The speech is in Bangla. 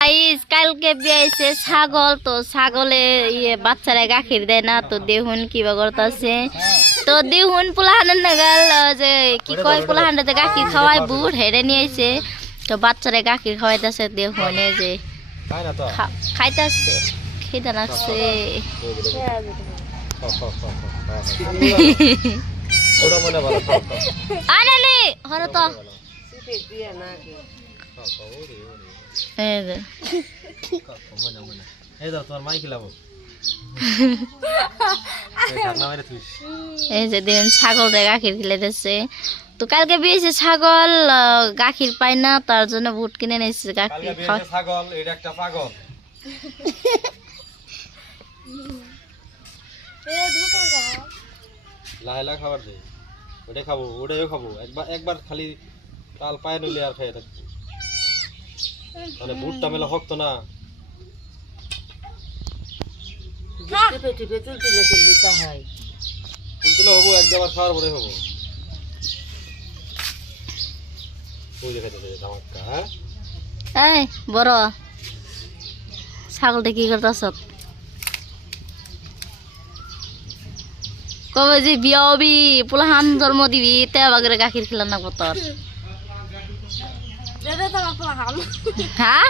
গাইস কালকে বিয়েছে ছাগল তো ছাগলে বাচ্চারা গাখির দেয় না তো দেখুন কিবা করতেছে তো দেখুন পোলাহানের নাগাল যে কি কয় পোলাহানটা গাখির খাওয়ায় বুট হেরে নিয়েছে তো বাচ্চারা গাখির খাওয়াইতেছে দেখুন এই যে খাইতেছে খিদে লাগছে আনানি হর তো এই যে দেখুন ছাগল গাখির খেলেছে তো কালকে বিয়েছে ছাগল গাখির পায় না তার জন্য বুট কিনে নিয়েছে গাখির ছাগল এটা একটা পাগল লাইলা খাবার দে ওটা খাবো ওটাও খাবো একবার খালি তাল পায় নইলে আর খাই থাকবো মানে বুটটা মেলা হক্ত না তুলতুলে হবো একবার খাওয়ার পরে হবো ওই দেখাইতেছে ধামাক্কা হ্যাঁ এই বড় ছাগলটা কি করতেছ কবে যে বিয়া হবি পোলাহান জন্ম দিবি তে বাগরে গাখির খেলাম না তোর হ্যাঁ